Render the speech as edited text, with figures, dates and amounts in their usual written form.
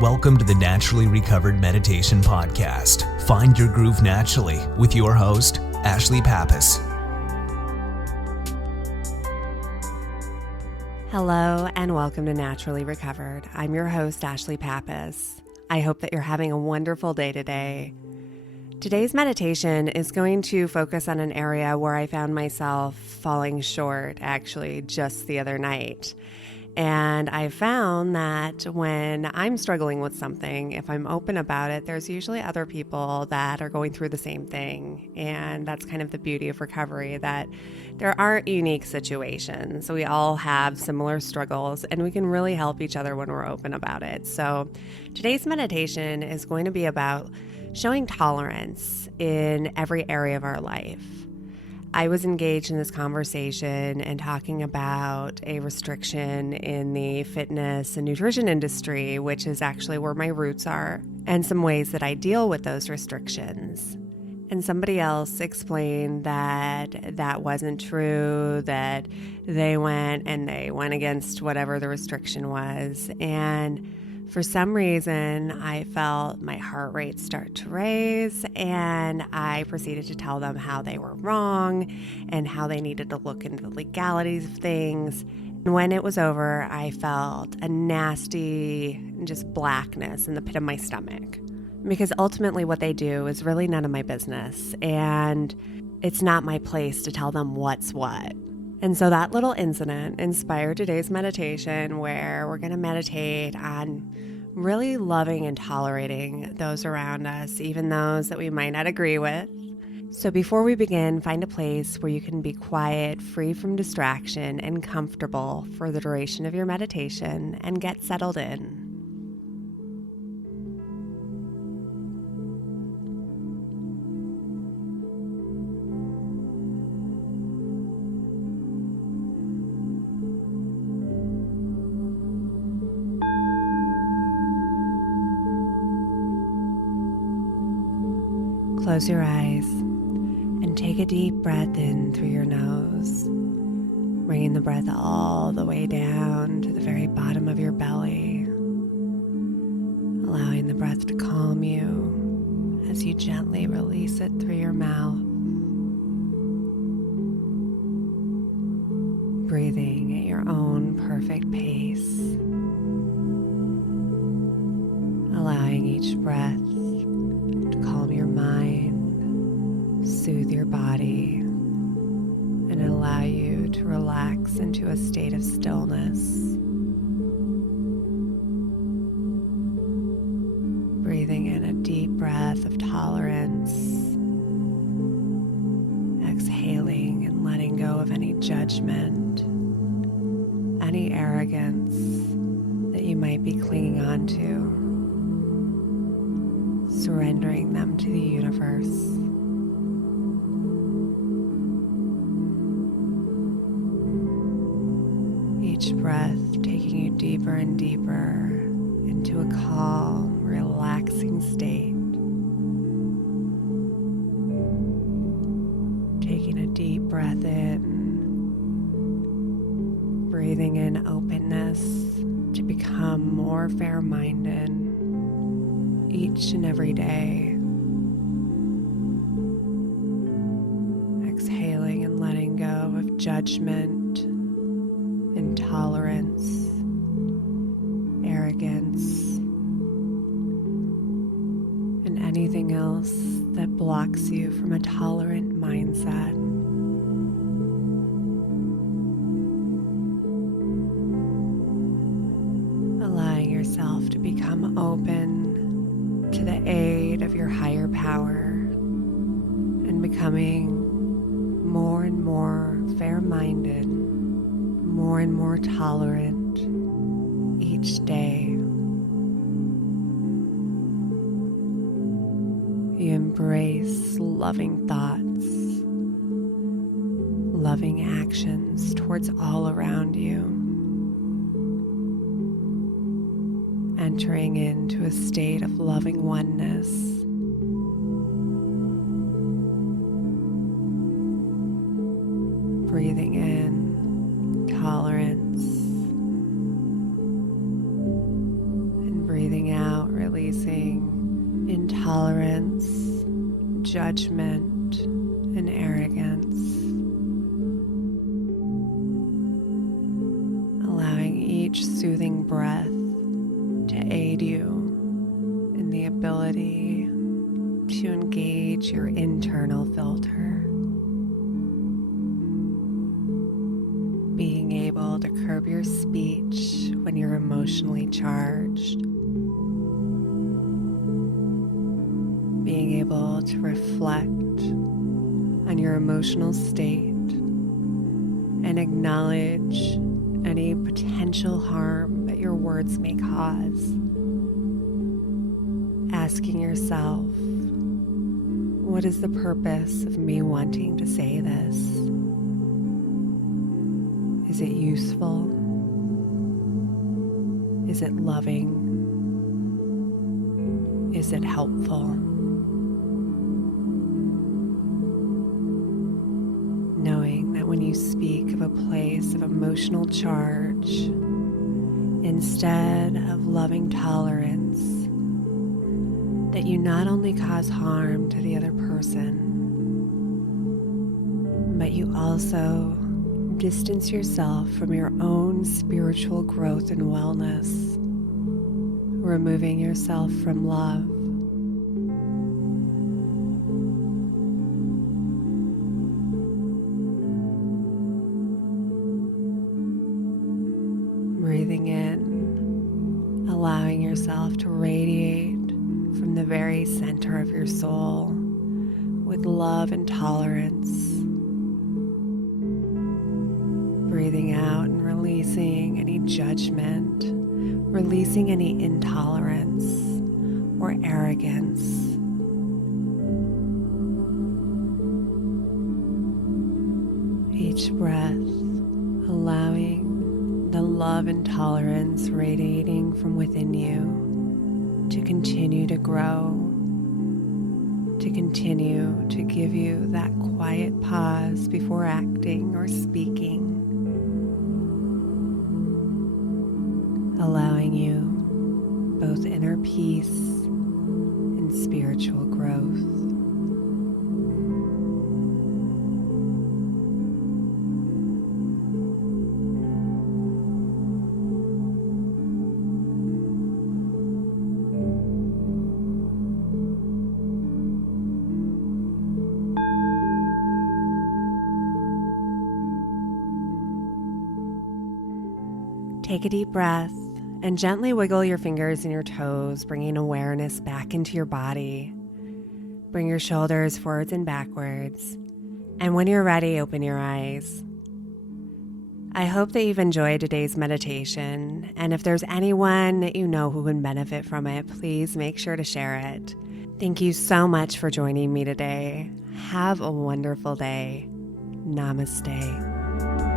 Welcome to the Naturally Recovered Meditation Podcast. Find your groove naturally with your host, Ashley Pappas. Hello and welcome to Naturally Recovered. I'm your host, Ashley Pappas. I hope that you're having a wonderful day today. Today's meditation is going to focus on an area where I found myself falling short actually just the other night. And I found that when I'm struggling with something, if I'm open about it, there's usually other people that are going through the same thing. And that's kind of the beauty of recovery, that there aren't unique situations. We all have similar struggles and we can really help each other when we're open about it. So today's meditation is going to be about showing tolerance in every area of our life. I was engaged in this conversation and talking about a restriction in the fitness and nutrition industry, which is actually where my roots are, and some ways that I deal with those restrictions. And somebody else explained that that wasn't true, that they went against whatever the restriction was. And for some reason, I felt my heart rate start to raise, and I proceeded to tell them how they were wrong and how they needed to look into the legalities of things. And when it was over, I felt a nasty, just blackness in the pit of my stomach. Because ultimately what they do is really none of my business, and it's not my place to tell them what's what. And so that little incident inspired today's meditation, where we're going to meditate on really loving and tolerating those around us, even those that we might not agree with. So before we begin, find a place where you can be quiet, free from distraction, and comfortable for the duration of your meditation, and get settled in. Close your eyes and take a deep breath in through your nose, bringing the breath all the way down to the very bottom of your belly, allowing the breath to calm you as you gently release it through your mouth, breathing at your own perfect pace, allowing each breath to calm your mind, soothe your body, and allow you to relax into a state of stillness. Breathing in a deep breath of tolerance, exhaling and letting go of any judgment, any arrogance that you might be clinging on to, surrendering them to the universe. Each breath taking you deeper and deeper into a calm, relaxing state. Taking a deep breath in, breathing in openness to become more fair-minded each and every day. Exhaling and letting go of judgment, intolerance, arrogance, and anything else that blocks you from a tolerant mindset. Allowing yourself to become open to the aid of your higher power, and becoming more and more fair-minded, more and more tolerant each day. You embrace loving thoughts, loving actions towards all around you, entering into a state of loving oneness. Breathing in tolerance and breathing out intolerance, judgment, and arrogance. Allowing each soothing breath to aid you in the ability to engage your internal filter. Being able to curb your speech when you're emotionally charged. Being able to reflect on your emotional state and acknowledge any potential harm that your words may cause. Asking yourself, what is the purpose of me wanting to say this? Is it useful? Is it loving? Is it helpful? Knowing that when you speak of a place of emotional charge, instead of loving tolerance, that you not only cause harm to the other person, but you also distance yourself from your own spiritual growth and wellness, removing yourself from love. Breathing in, allowing yourself to radiate from the very center of your soul with love and tolerance. Breathing out and releasing any judgment, releasing any intolerance or arrogance. Each breath allowing the love and tolerance radiating from within you to continue to grow, to continue to give you that quiet pause before acting or speaking, allowing you both inner peace and spiritual growth. Take a deep breath and gently wiggle your fingers and your toes, bringing awareness back into your body. Bring your shoulders forwards and backwards. And when you're ready, open your eyes. I hope that you've enjoyed today's meditation. And if there's anyone that you know who would benefit from it, please make sure to share it. Thank you so much for joining me today. Have a wonderful day. Namaste.